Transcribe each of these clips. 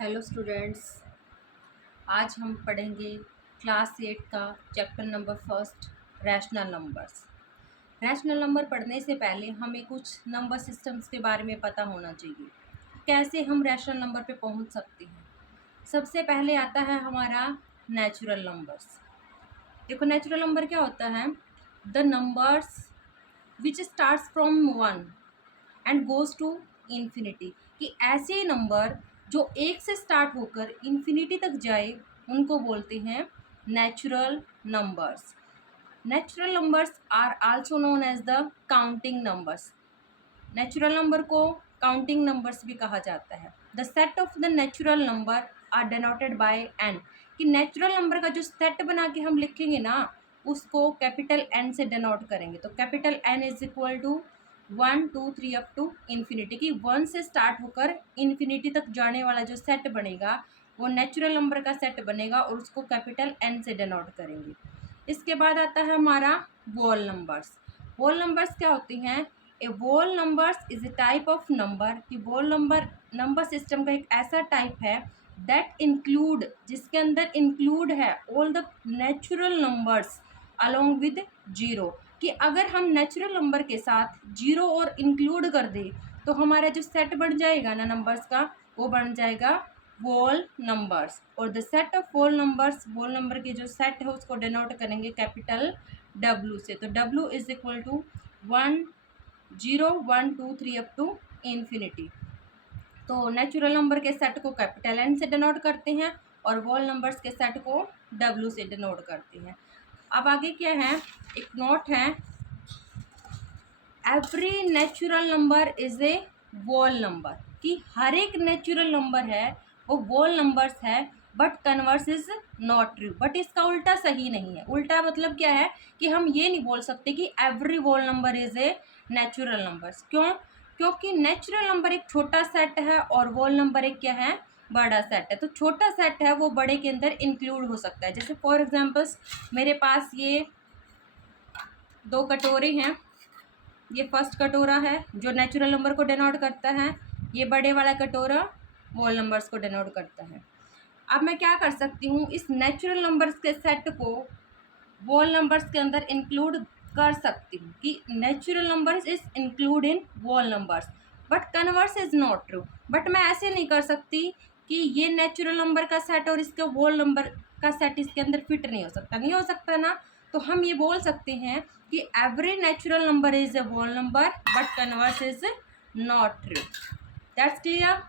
Hello students, आज हम पढ़ेंगे क्लास 8 का chapter number first rational numbers. Rational number पढ़ने से पहले हमें कुछ नंबर सिस्टम्स के बारे में पता होना चाहिए, कैसे हम रैशनल नंबर पे पहुंच सकते हैं। सबसे पहले आता है हमारा नेचुरल नंबर्स। देखो नेचुरल नंबर क्या होता है, the numbers which starts from 1 and goes to infinity, कि ऐसे नंबर जो एक से स्टार्ट होकर इन्फिनिटी तक जाए उनको बोलते हैं natural numbers. Natural numbers are also known as the counting numbers. Natural number को काउंटिंग नंबर्स भी कहा जाता है। The set of the natural number are denoted by N, कि नेचुरल नंबर का जो सेट बना के हम लिखेंगे ना उसको कैपिटल एन से डेनोट करेंगे। तो capital N is equal to 1 2 3 up to infinity, की 1 से स्टार्ट होकर इन्फिनिटी तक जाने वाला जो सेट बनेगा वो नेचुरल नंबर का सेट बनेगा और उसको कैपिटल एन से डेनोट करेंगे। इसके बाद आता है हमारा वोल नंबर्स। वोल नंबर्स क्या होती हैं? A whole numbers is a type of number, कि वोल नंबर सिस्टम का एक ऐसा टाइप है दैट इंक्लूड, जिसके अंदर इंक्लूड है all the natural numbers along with zero, कि अगर हम नेचुरल नंबर के साथ जीरो और इंक्लूड कर दे तो हमारा जो सेट बन जाएगा ना नंबर्स का वो बन जाएगा वोल नंबर्स। और the set of whole numbers, whole number के जो सेट है उसको डिनोट करेंगे कैपिटल डब्ल्यू से। तो W is equal to 1 0 1 2 3 up to infinity. तो नेचुरल नंबर के सेट को कैपिटल एन से डिनोट करते हैं और वोल नंबर्स के सेट को डब्ल्यू से डिनोट करते हैं। अब आगे क्या है, एक नोट है, every natural number is a whole number, कि हर एक नेचुरल नंबर है वो वोल नंबर्स है, but converse is not true. But इसका उल्टा सही नहीं है। उल्टा मतलब क्या है कि हम ये नहीं बोल सकते कि every whole number is a natural numbers. क्यों? क्योंकि नेचुरल नंबर एक छोटा सेट है और वोल नंबर एक क्या है, बड़ा सेट है। तो छोटा सेट है वो बड़े के अंदर इंक्लूड हो सकता है। जैसे फॉर एग्जांपल्स मेरे पास ये दो कटोरे हैं, ये फर्स्ट कटोरा है जो नेचुरल नंबर को डिनोट करता है, ये बड़े वाला कटोरा वोल नंबर्स को डिनोट करता है। अब मैं क्या कर सकती हूँ, इस नेचुरल नंबर्स के सेट को वोल नंबर्स के अंदर इंक्लूड कर सकती हूँ, कि natural numbers is include in whole numbers but converse is not true. But मैं ऐसे नहीं कर सकती कि ये नेचुरल नंबर का सेट और इसके वोल नंबर का सेट इसके अंदर फिट नहीं हो सकता। नहीं हो सकता ना, तो हम ये बोल सकते हैं कि every natural number is a whole number but converse is not true. That's clear.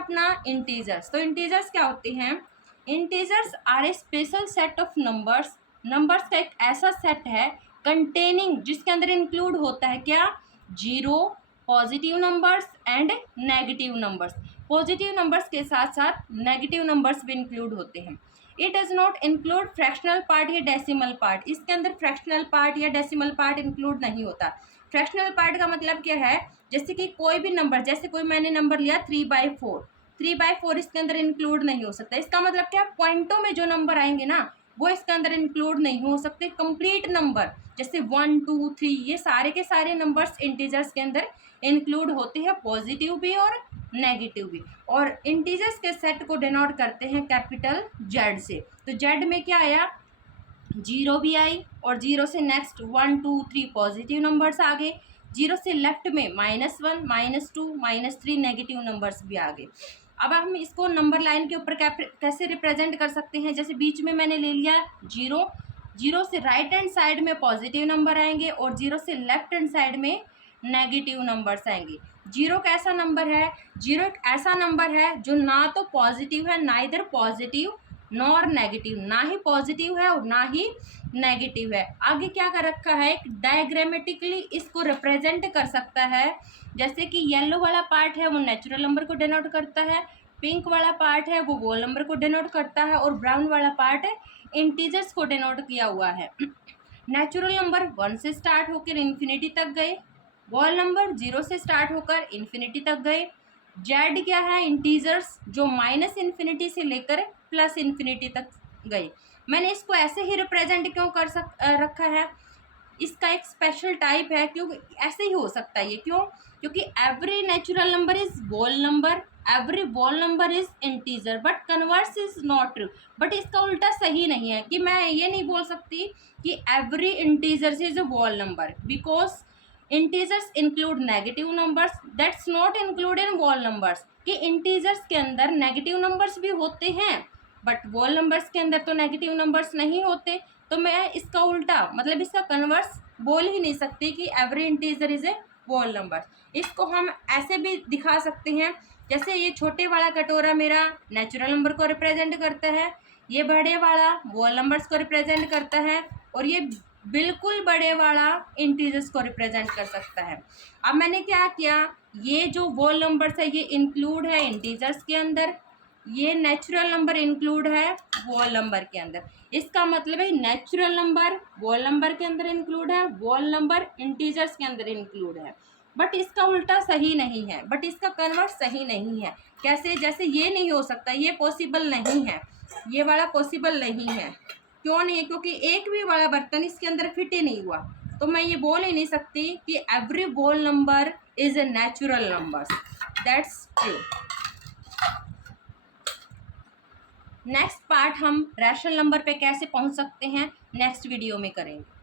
अपना इंटीजर्स, तो इंटीजर्स क्या होते हैं? Integers are a special set of numbers. Numbers का एक ऐसा सेट है कंटेनिंग, जिसके अंदर इंक्लूड होता है क्या, zero, positive numbers and negative numbers. Positive numbers के साथ साथ नेगेटिव नंबर्स भी इंक्लूड होते हैं। It does not include fractional part या डेसिमल पार्ट। इसके अंदर फ्रैक्शनल पार्ट या डेसिमल पार्ट इंक्लूड नहीं होता। फ्रैक्शनल पार्ट का मतलब क्या है, जैसे कि कोई भी नंबर, जैसे कोई मैंने नंबर लिया 3/4, 3/4 इसके अंदर इंक्लूड नहीं हो सकता। इसका मतलब क्या, पॉइंटों में जो नंबर आएंगे ना वो इसके अंदर इंक्लूड नहीं हो सकते। कंप्लीट नंबर जैसे 1 2 3 ये सारे के सारे नंबर्स इंटीजर्स के अंदर इंक्लूड होते हैं, पॉजिटिव भी और नेगेटिव भी। और इंटीजर्स के सेट को डिनोट करते हैं कैपिटल जेड से। तो जेड में क्या आया, जीरो भी आई और जीरो से नेक्स्ट 1 2 3 पॉजिटिव नंबर्स आ गए। जीरो से लेफ्ट में -1 -2 -3 नेगेटिव नंबर्स भी आ गए। अब हम इसको नंबर लाइन के ऊपर कैसे रिप्रेजेंट कर सकते हैं? जैसे बीच में मैंने ले लिया जीरो, जीरो से राइट हैंड साइड में पॉजिटिव नंबर आएंगे और जीरो से लेफ्ट हैंड साइड में नेगेटिव नंबर्स आएंगे। जीरो कैसा नंबर है? जीरो एक ऐसा नंबर है जो ना तो पॉजिटिव है, ना इधर पॉजिटिव नॉर नेगेटिव, ना ही पॉजिटिव है और ना ही नेगेटिव है। आगे क्या कर रखा है, एक डायग्रामेटिकली इसको रिप्रेजेंट कर सकता है। जैसे कि येलो वाला पार्ट है वो नेचुरल नंबर को डिनोट करता है, पिंक वाला पार्ट है वो वोल नंबर को डिनोट करता है और ब्राउन वाला पार्ट इंटीजर्स को डिनोट किया हुआ है। नेचुरल नंबर 1 से स्टार्ट होकर इन्फिनिटी तक गए, वोल नंबर 0 से स्टार्ट होकर इन्फिनिटी तक गए। जेड क्या है, इंटीजर्स जो -इन्फिनिटी से लेकर +इन्फिनिटी तक गए। मैंने इसको ऐसे ही रिप्रेजेंट क्यों रखा है, इसका एक स्पेशल टाइप है, क्योंकि ऐसे ही हो सकता है ये। क्यों? क्योंकि every natural number is whole number, every whole number is integer but converse is not true. But इसका उल्टा सही नहीं है कि मैं ये नहीं बोल सकती कि every integer is a wall number, because integers include negative numbers that's not include in whole numbers. कि इंटीजर्स के अंदर नेगेटिव नंबर्स भी होते हैं बट वॉल नंबर्स के अंदर तो नेगेटिव नंबर्स नहीं होते। तो मैं इसका उल्टा मतलब इसका कन्वर्स बोल ही नहीं सकती कि every integer is a wall number. इसको हम ऐसे भी दिखा सकते हैं, जैसे ये छोटे वाला कटोरा मेरा नेचुरल नंबर को रिप्रेजेंट करता है, ये बड़े वाला वॉल नंबर्स को रिप्रेजेंट करता है, और ये बिल्कुल बड़े वाला इंटीजर्स को रिप्रेजेंट कर सकता है। अब मैंने क्या किया, ये जो वॉल नंबर्स है ये इंक्लूड है इंटीजर्स के अंदर, ये नेचुरल नंबर इंक्लूड है वॉल नंबर के अंदर। इसका मतलब है नेचुरल नंबर वॉल नंबर के अंदर इंक्लूड है, वॉल नंबर इंटीजर्स के अंदर इंक्लूड है। बट इसका उल्टा सही नहीं है, बट इसका कन्वर्ट सही नहीं है। कैसे? जैसे ये नहीं हो सकता, ये पॉसिबल नहीं है, ये वाला पॉसिबल नहीं है। क्यों नहीं है? क्योंकि एक भी वाला बर्तन इसके अंदर फिट ही नहीं हुआ। तो मैं ये बोल ही नहीं सकती कि every whole number is a natural number, that's true. Next part हम रैशनल नंबर पे कैसे पहुंच सकते हैं नेक्स्ट वीडियो में करेंगे।